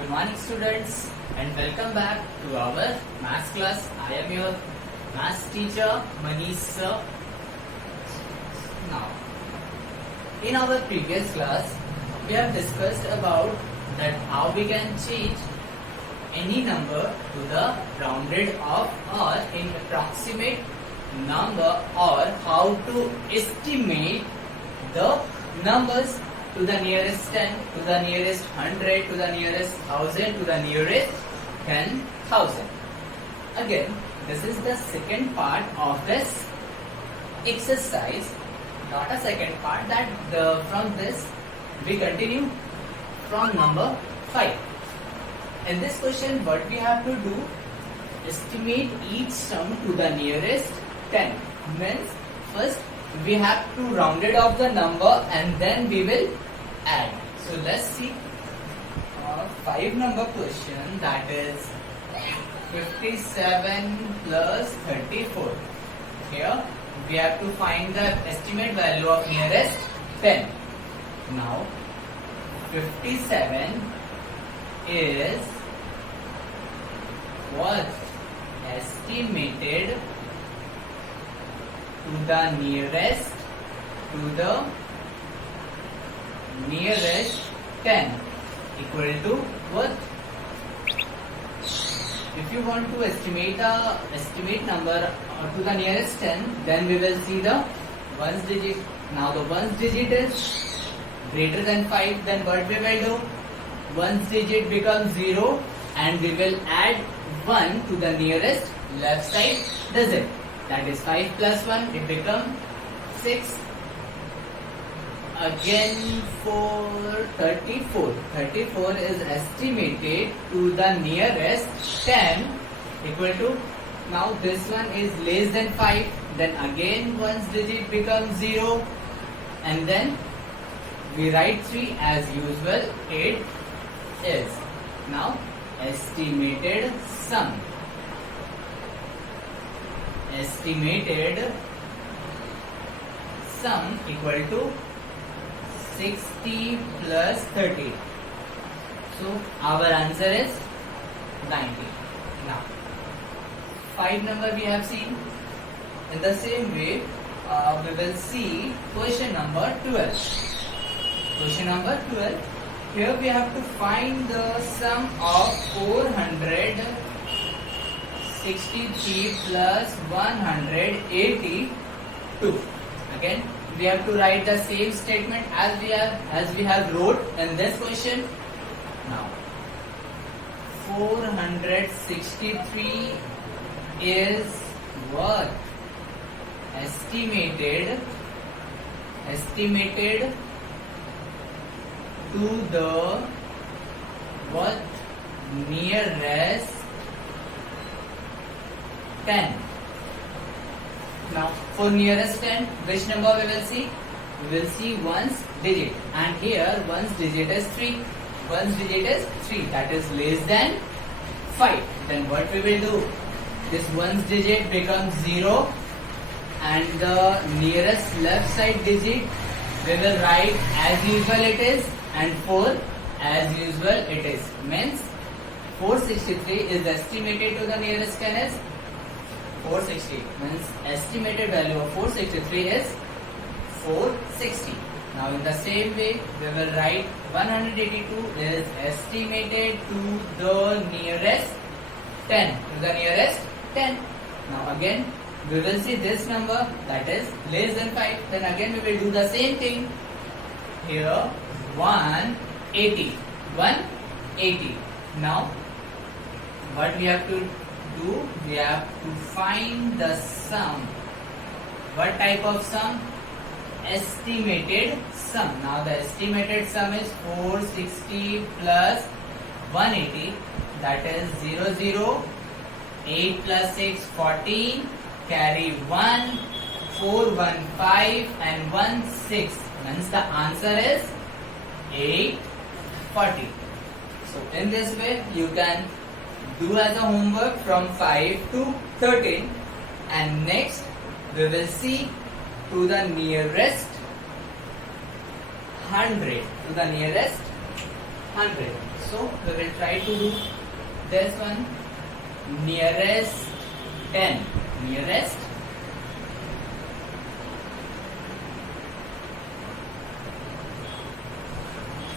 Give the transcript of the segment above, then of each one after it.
Good morning students and welcome back to our maths class. I am your maths teacher Manish sir. Now, in our previous class we have discussed about that how we can change any number to the rounded off or in approximate number, or how to estimate the numbers to the nearest 10, to the nearest 100, to the nearest 1000, to the nearest 10,000. Again, this is the second part of this exercise, not a second part, that from this we continue from number 5. In this question, what we have to do, estimate each sum to the nearest 10. Means first we have to round it off the number and then we will add. So let's see 5 number question, that is 57 plus 34. Here we have to find the estimate value of nearest 10. Now 57 is what estimated to the nearest 10 equal to what? If you want to estimate number to the nearest 10, then we will see the ones digit. Now the ones digit is greater than 5, then what we will do? Ones digit becomes 0 and we will add 1 to the nearest left side digit. That is 5 plus 1, it becomes 6. Again for 34. 34 is estimated to the nearest 10 equal to, now this one is less than 5, then again one's digit becomes 0 and then we write 3 as usual, it is. Now estimated sum. Estimated sum equal to 60 plus 30. So our answer is 90. Now 5 number we have seen. In the same way we will see question number 12. Question number 12. Here we have to find the sum of 463 plus 182. Again, we have to write the same statement as we have wrote in this question. Now, 463 is what? Estimated to the what? Nearest 10. Now for nearest 10, which number we will see? We will see ones digit, and here ones digit is 3. Ones digit is 3, that is less than 5. Then what we will do? This ones digit becomes 0 and the nearest left side digit we will write as usual it is, and 4 as usual it is. Means 463 is estimated to the nearest 10 is 460. Means estimated value of 463 is 460. Now in the same way we will write 182 is estimated to the nearest 10. To the nearest 10. Now again we will see this number, that is less than 5. Then again we will do the same thing. Here 180. 180. Now what we have to do? We have to find the sum. What type of sum? Estimated sum. Now the estimated sum is 460 plus 180, that is 00. 8 plus 6 14, carry 1, 4 1 5 and 1 6. Means the answer is 840. So in this way you can do as a homework from 5 to 13, and next we will see to the nearest 100. To the nearest 100. So we will try to do this one. Nearest 10. Nearest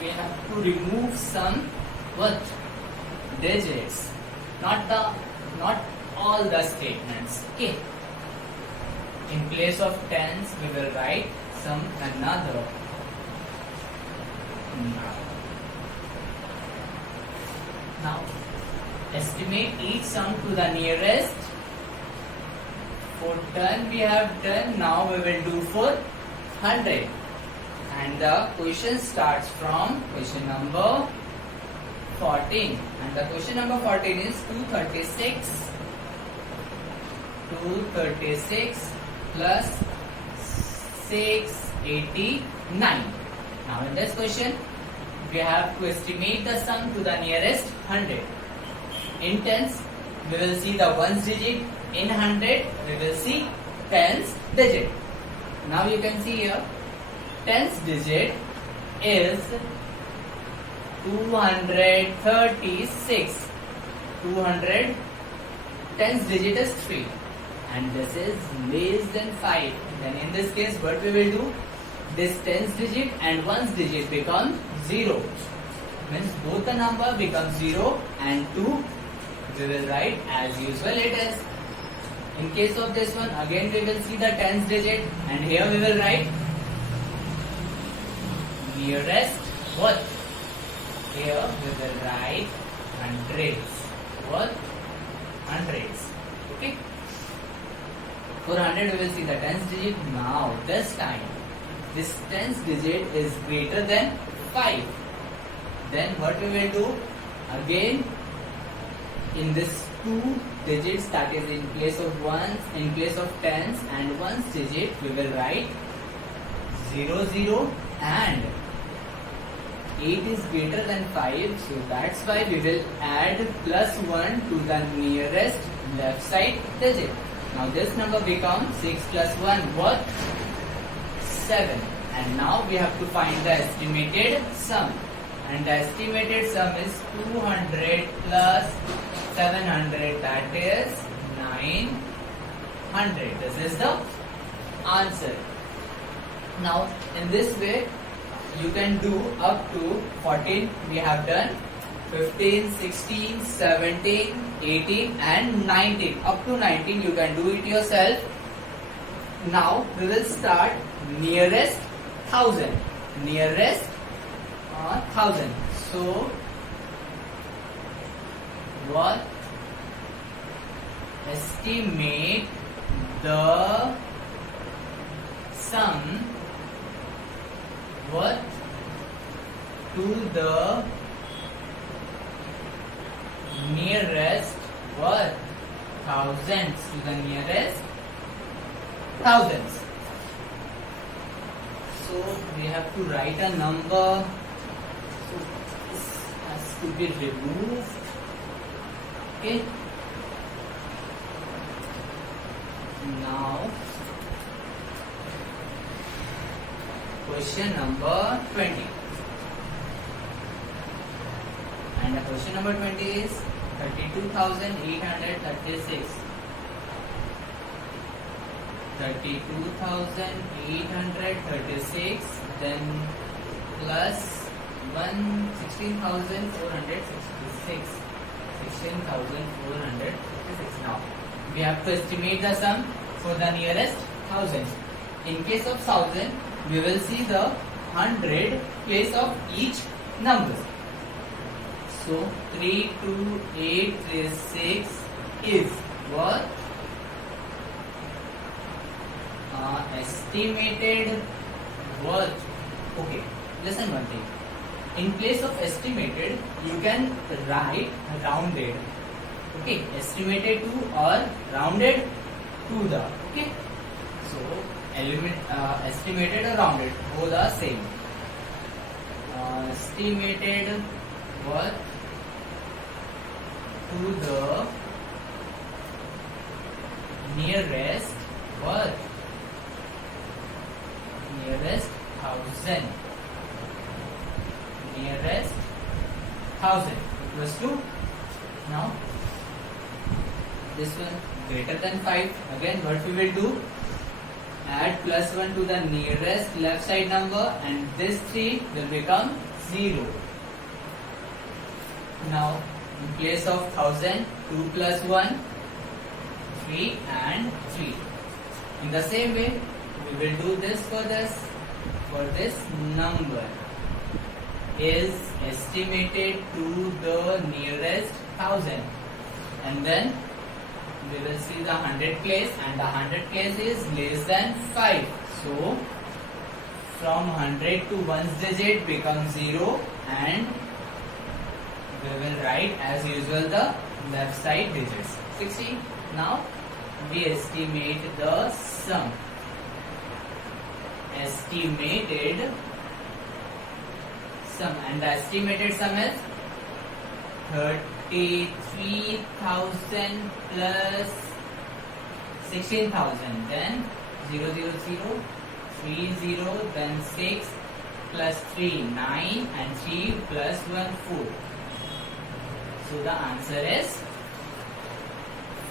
we have to remove some what digits, not all the statements. Okay. In place of tens, we will write some another. Now, estimate each sum to the nearest. For 10 we have done. Now we will do for 100. And the question starts from question number 14. And the question number 14 is 236. 236 plus 689. Now in this question, we have to estimate the sum to the nearest 100. In tens, we will see the ones digit. In 100, we will see tens digit. Now you can see here, tens digit is 236. 200 tens digit is 3. And this is less than 5. Then in this case, what we will do? This tens digit and ones digit become 0. Means both the number become 0 and 2. We will write as usual it is. In case of this one, again we will see the tens digit, and here we will write nearest what? Here we will write hundreds. What? Hundreds. Okay. For 100 we will see the tens digit. Now this time this tens digit is greater than 5. Then what we will do? Again in this 2 digits, that is in place of ones, in place of tens and ones digit, we will write 0 0 and 8 is greater than 5, so that's why we will add plus 1 to the nearest left side digit. Now this number becomes 6 plus 1 what? 7. And now we have to find the estimated sum. And the estimated sum is 200 plus 700, that is 900. This is the answer. Now in this way you can do up to 14. We have done 15, 16, 17, 18 and 19. Up to 19 you can do it yourself. Now we will start nearest 1000. Nearest 1000. So what? Estimate the sum what to the nearest what? Thousands. To the nearest thousands. So we have to write a number. So this has to be removed. Okay. Now question number 20. And the question number 20 is 32,836. 32,836 then plus 16,466. 16,466. Now we have to estimate the sum for the nearest thousands. In case of thousand, we will see the 100 place of each number. So 32836 is what? Estimated worth. Okay, listen one thing. In place of estimated, you can write rounded. Okay, estimated to or rounded to the. Okay, so estimated or rounded, both are same. Estimated worth to the nearest worth. Nearest thousand. Nearest 1000 equals to, now this one greater than 5. Again, what we will do, add +1 to the nearest left side number, and this 3 will become 0. Now in place of 1000, 2 plus 1, 3 and 3. In the same way, we will do this for this. For this number is estimated to the nearest 1000, and then we will see the 100 place, and the 100 place is less than 5. So from 100 to 1's digit becomes 0, and we will write as usual the left side digits. 16. Now we estimate the sum. Estimated sum, and the estimated sum is 33,000 plus 16,000. Then 0, 0, 0, 3, 0, then 6 plus 3, 9, and 3 plus 1, 4. So the answer is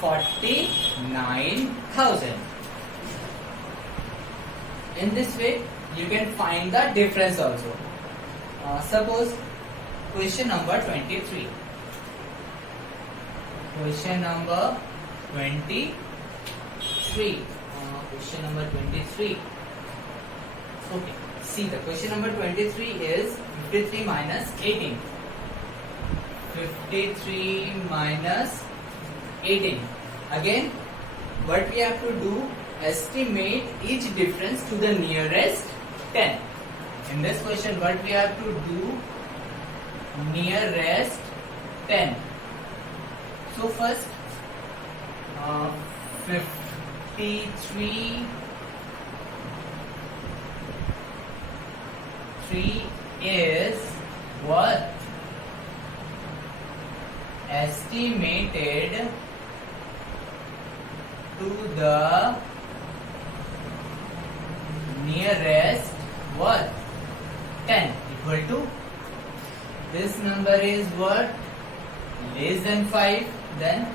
49,000. In this way, you can find the difference also. Suppose question number 23. Question number 23. Question number 23. Okay. See, the question number 23 is 53 minus 18. 53 minus 18. Again, what we have to do, estimate each difference to the nearest 10. In this question, what we have to do, nearest 10. So first, 53 is what? Estimated to the nearest what? 10, equal to, this number is what? Less than 5. Then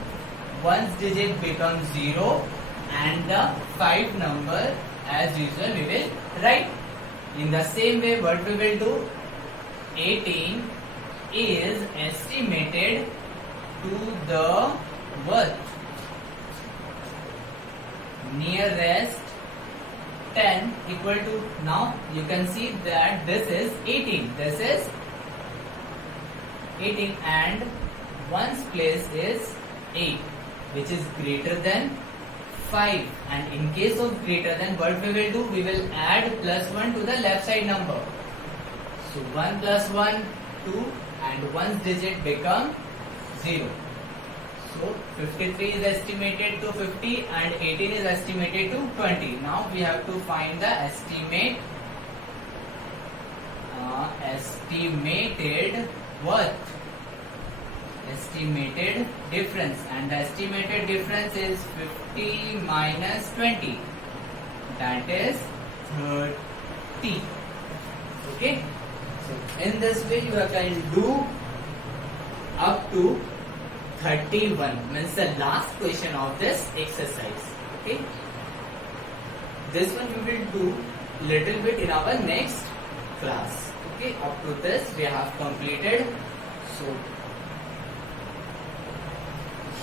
1's digit becomes 0, and the 5 number as usual we will write. In the same way, what we will do, 18 is estimated to the what? Nearest 10, equal to, now you can see that this is 18. This is 18, and 1's place is 8, which is greater than 5. And in case of greater than, what we will do, we will add +1 to the left side number. So 1 plus 1, 2, and 1's digit become 0. So 53 is estimated to 50, and 18 is estimated to 20. Now we have to find the estimated what? Estimated difference, and the estimated difference is 50 minus 20, that is 30. Okay, so in this way you can do up to 31, means the last question of this exercise. Okay, this one we will do little bit in our next class. Okay, up to this we have completed. So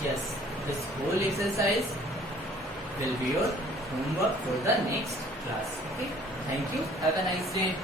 yes, this whole exercise will be your homework for the next class. Okay, thank you. Have a nice day.